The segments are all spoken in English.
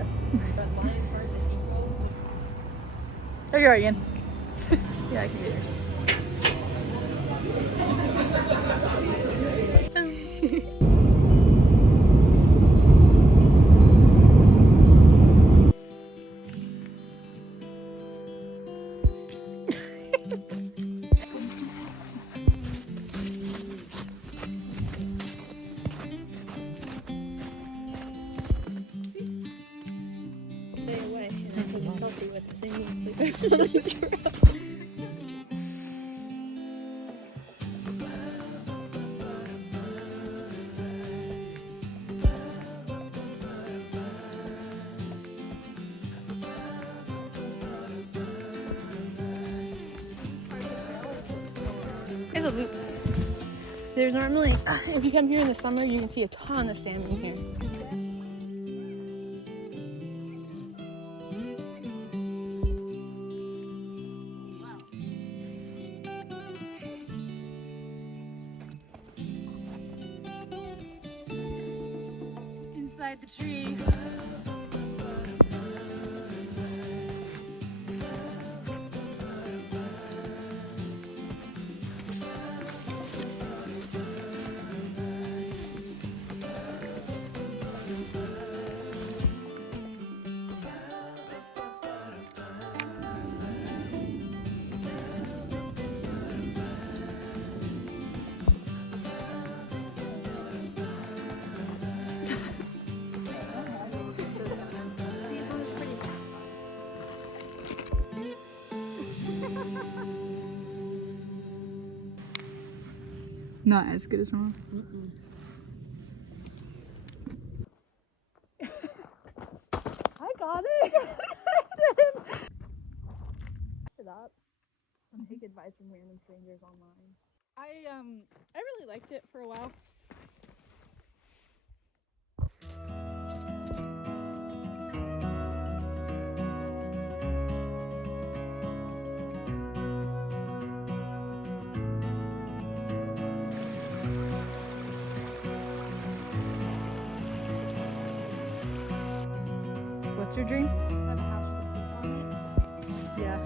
Yes. There you are again. Yeah, I can do yours. Stay away and I take a selfie with the same sleep. There's a loop. There's normally, if you come here in the summer, you can see a ton of salmon here. Inside the tree. Not as good as normal. I got it! I did! After that, and take advice from random strangers online. I really liked it for a while. What's your dream? Have a house with a pool on it. Yeah.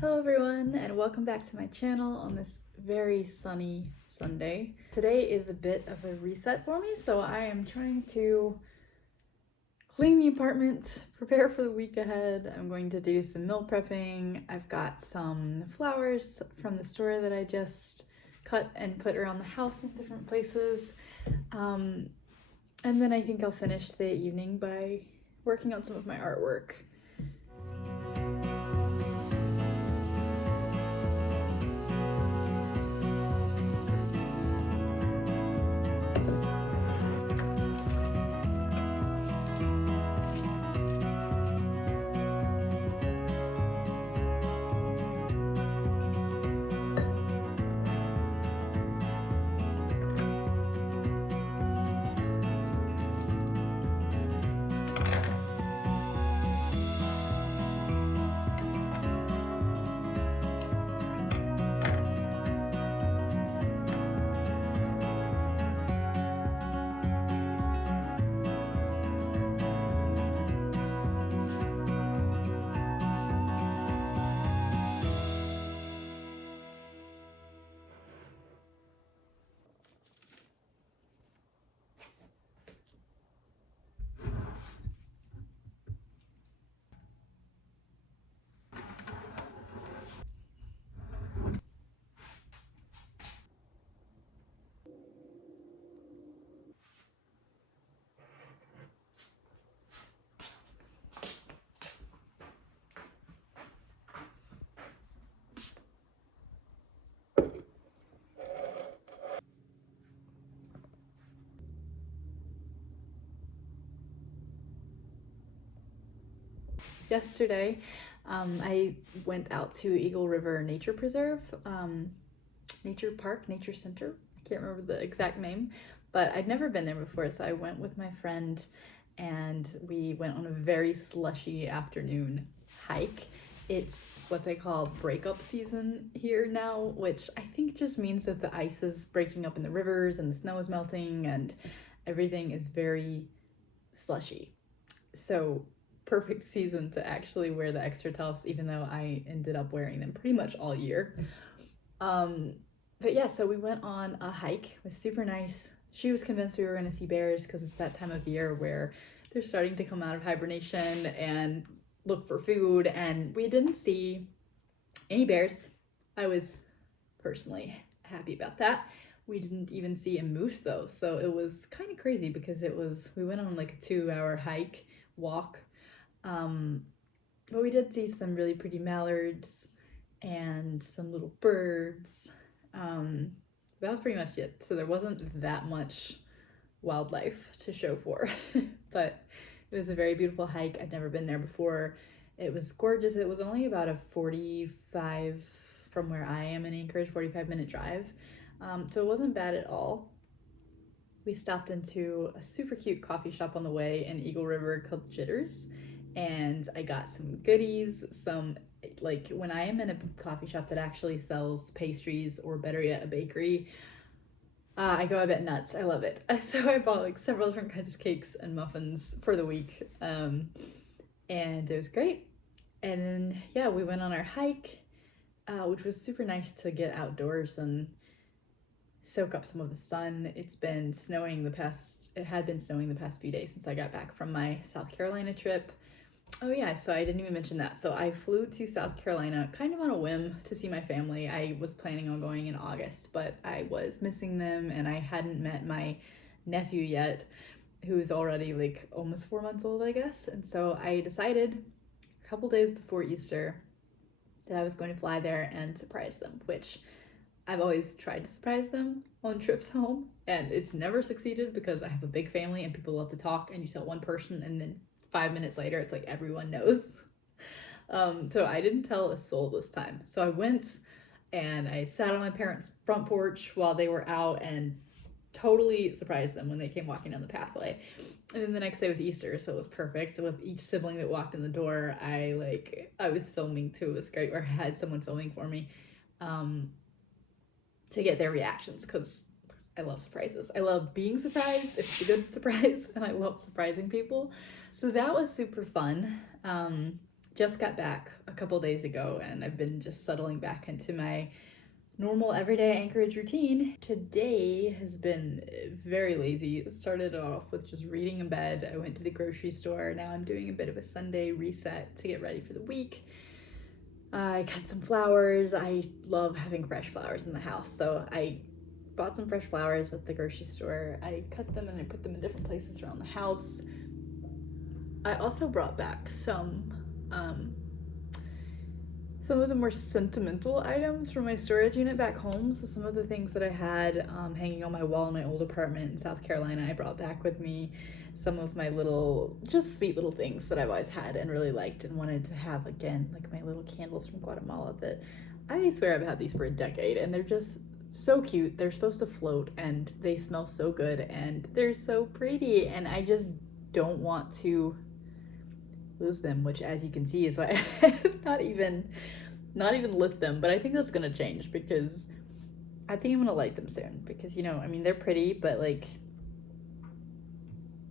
Hello everyone and welcome back to my channel on this very sunny Sunday. Today is a bit of a reset for me, so I am trying to clean the apartment, prepare for the week ahead. I'm going to do some meal prepping. I've got some flowers from the store that I just cut and put around the house in different places. And then I think I'll finish the evening by working on some of my artwork. yesterday. I went out to Eagle River Nature Preserve, Nature Park, Nature Center. I can't remember the exact name, but I'd never been there before, so I went with my friend and we went on a very slushy afternoon hike. It's what they call breakup season here now, which I think just means that the ice is breaking up in the rivers and the snow is melting and everything is very slushy. So perfect season to actually wear the Xtratufs, even though I ended up wearing them pretty much all year. But yeah, so we went on a hike. It was super nice. She was convinced we were going to see bears because it's that time of year where they're starting to come out of hibernation and look for food, and we didn't see any bears. I was personally happy about that. We didn't even see a moose though, so it was kind of crazy because we went on like a 2-hour walk, but we did see some really pretty mallards and some little birds. That was pretty much it. So there wasn't that much wildlife to show for, but it was a very beautiful hike. I'd never been there before. It was gorgeous. It was only about a 45 from where I am in Anchorage, 45-minute drive. So it wasn't bad at all. We stopped into a super cute coffee shop on the way in Eagle River called Jitters, and I got some goodies, like when I am in a coffee shop that actually sells pastries, or better yet, a bakery, I go a bit nuts. I love it. So I bought like several different kinds of cakes and muffins for the week, and it was great. And then, yeah, we went on our hike, which was super nice to get outdoors and soak up some of the sun. It had been snowing the past few days since I got back from my South Carolina trip. Oh yeah, so I didn't even mention that. So I flew to South Carolina kind of on a whim to see my family. I was planning on going in August, but I was missing them and I hadn't met my nephew yet, who's already like almost 4 months old, I guess. And so I decided a couple days before Easter that I was going to fly there and surprise them, which I've always tried to surprise them on trips home, and it's never succeeded because I have a big family and people love to talk, and you tell one person and then 5 minutes later it's like everyone knows. So I didn't tell a soul this time. So I went and I sat on my parents' front porch while they were out and totally surprised them when they came walking down the pathway. And then the next day was Easter, so it was perfect. So with each sibling that walked in the door, I was filming too. It was great, where I had someone filming for me to get their reactions, because I love surprises. I love being surprised if it's a good surprise, and I love surprising people. So that was super fun. Just got back a couple days ago, and I've been just settling back into my normal everyday Anchorage routine. Today has been very lazy. It started off with just reading in bed. I went to the grocery store. Now I'm doing a bit of a Sunday reset to get ready for the week. I cut some flowers. I love having fresh flowers in the house, so I bought some fresh flowers at the grocery store. I cut them and I put them in different places around the house. I also brought back some of the more sentimental items from my storage unit back home. So some of the things that I had hanging on my wall in my old apartment in South Carolina, I brought back with me. Some of my just sweet little things that I've always had and really liked and wanted to have again, like my little candles from Guatemala that I swear I've had these for a decade, and they're just so cute. They're supposed to float and they smell so good and they're so pretty, and I just don't want to lose them, which, as you can see, is why I have not even lit them. But I think that's gonna change because I think I'm gonna light them soon, because I mean, they're pretty, but like,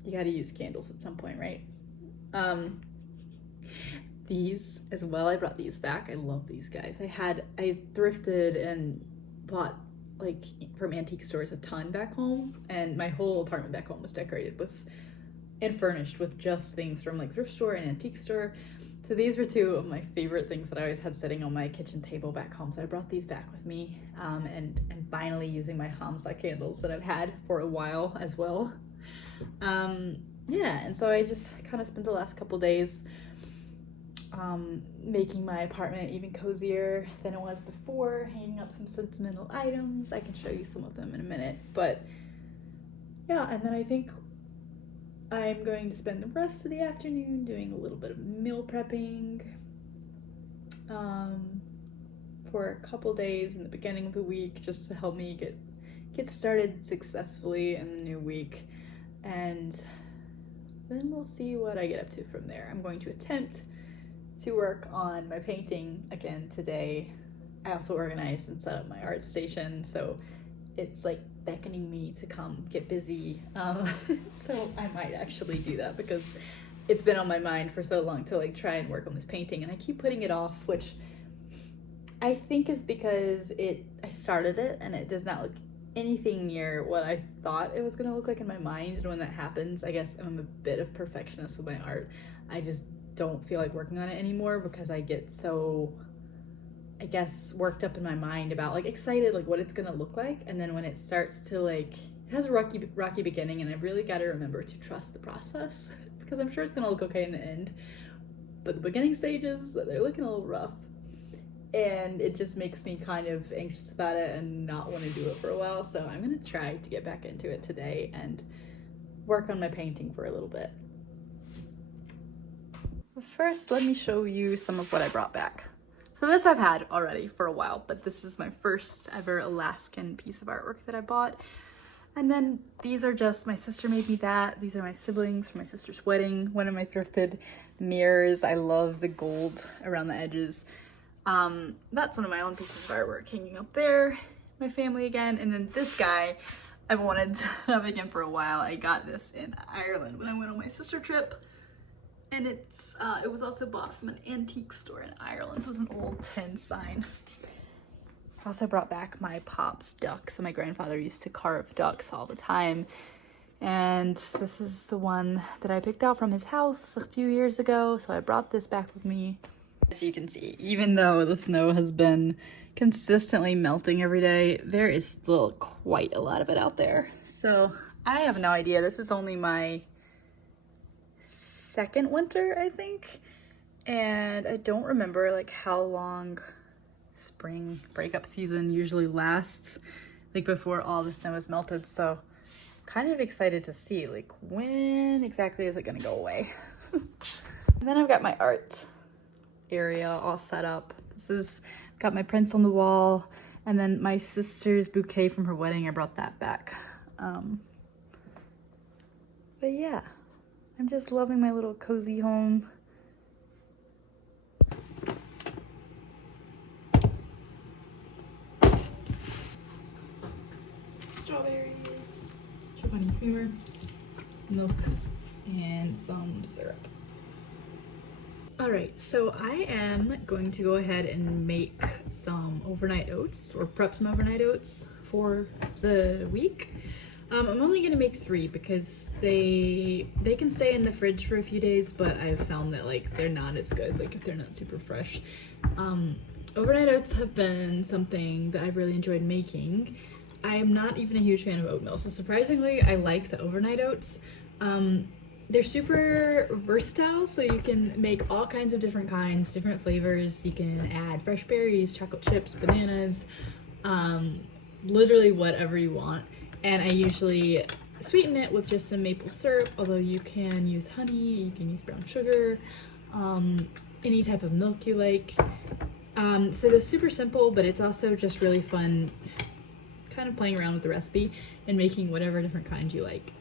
you gotta use candles at some point, right? These as well, I brought these back. I love these guys. I thrifted and bought like from antique stores a ton back home, and my whole apartment back home was decorated with and furnished with just things from like thrift store and antique store. So these were two of my favorite things that I always had sitting on my kitchen table back home. So I brought these back with me, and finally using my Hamsa candles that I've had for a while as well. Yeah, and so I just kind of spent the last couple days making my apartment even cozier than it was before, hanging up some sentimental items. I can show you some of them in a minute, but yeah. And then I think I'm going to spend the rest of the afternoon doing a little bit of meal prepping for a couple days in the beginning of the week, just to help me get started successfully in the new week, and then we'll see what I get up to from there. I'm going to attempt to work on my painting again today. I also organized and set up my art station, so it's like beckoning me to come get busy. So I might actually do that because it's been on my mind for so long to like try and work on this painting, and I keep putting it off, which I think is because I started it and it does not look anything near what I thought it was gonna look like in my mind. And when that happens, I guess I'm a bit of perfectionist with my art. I just don't feel like working on it anymore because I get so, I guess, worked up in my mind about like excited like what it's gonna look like, and then when it starts to like, it has a rocky beginning, and I've really got to remember to trust the process because I'm sure it's gonna look okay in the end, but the beginning stages, they're looking a little rough, and it just makes me kind of anxious about it and not want to do it for a while. So I'm gonna try to get back into it today and work on my painting for a little bit. But first, let me show you some of what I brought back. So this I've had already for a while, but this is my first ever Alaskan piece of artwork that I bought. And then these are just, my sister made me that. These are my siblings for my sister's wedding. One of my thrifted mirrors. I love the gold around the edges. That's one of my own pieces of artwork hanging up there. My family again. And then this guy, I've wanted to have again for a while. I got this in Ireland when I went on my sister trip. And it was also bought from an antique store in Ireland, so it was an old tin sign. I also brought back my Pop's duck. So my grandfather used to carve ducks all the time. And this is the one that I picked out from his house a few years ago, so I brought this back with me. As you can see, even though the snow has been consistently melting every day, there is still quite a lot of it out there. So I have no idea. This is only my second winter, I think, and I don't remember like how long spring breakup season usually lasts, like before all the snow is melted. So kind of excited to see like when exactly is it gonna go away. And then I've got my art area all set up. Got my prints on the wall, and then my sister's bouquet from her wedding, I brought that back. But yeah, I'm just loving my little cozy home. Strawberries, chobani creamer, milk, and some syrup. All right, so I am going to go ahead and make some overnight oats, or prep some overnight oats for the week. I'm only gonna make 3 because they can stay in the fridge for a few days, but I've found that like they're not as good, like if they're not super fresh. Overnight oats have been something that I've really enjoyed making. I am not even a huge fan of oatmeal, so surprisingly I like the overnight oats. They're super versatile, so you can make all kinds of different kinds, different flavors. You can add fresh berries, chocolate chips, bananas, literally whatever you want. And I usually sweeten it with just some maple syrup, although you can use honey, you can use brown sugar, any type of milk you like. So it's super simple, but it's also just really fun kind of playing around with the recipe and making whatever different kind you like.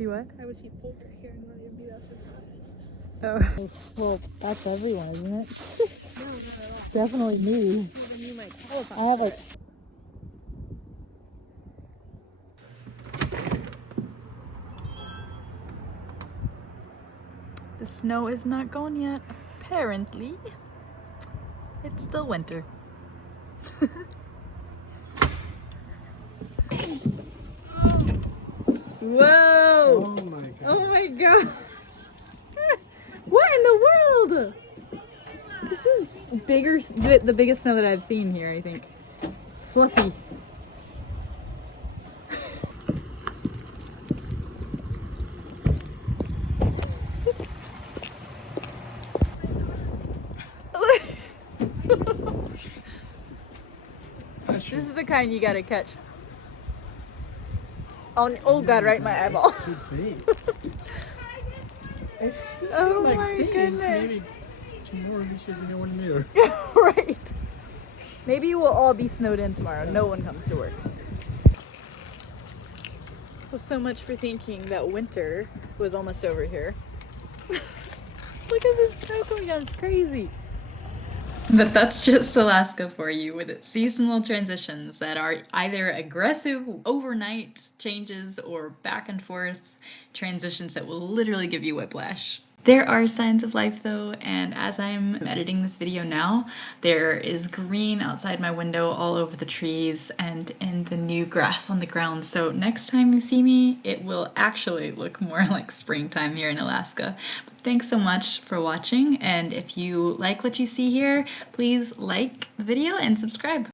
see what? I would see poker here and not even be that surprised. Oh. Well, that's everyone, isn't it? No, not at all. Definitely me. Even you might qualify. I have like. The snow is not gone yet, apparently. It's still winter. Whoa! Oh my god. Oh my god! What in the world? This is bigger, the biggest snow that I've seen here, I think. It's fluffy. This is the kind you gotta catch. Oh god, right in my eyeball. Oh Like my this, goodness. maybe tomorrow we should be 1 meter. Right. Maybe we'll all be snowed in tomorrow. No one comes to work. Well, so much for thinking that winter was almost over here. Look at this snow coming down. It's crazy. But that's just Alaska for you, with its seasonal transitions that are either aggressive overnight changes or back and forth transitions that will literally give you whiplash. There are signs of life though, and as I'm editing this video now, there is green outside my window all over the trees and in the new grass on the ground. So next time you see me, it will actually look more like springtime here in Alaska. But thanks so much for watching, and if you like what you see here, please like the video and subscribe.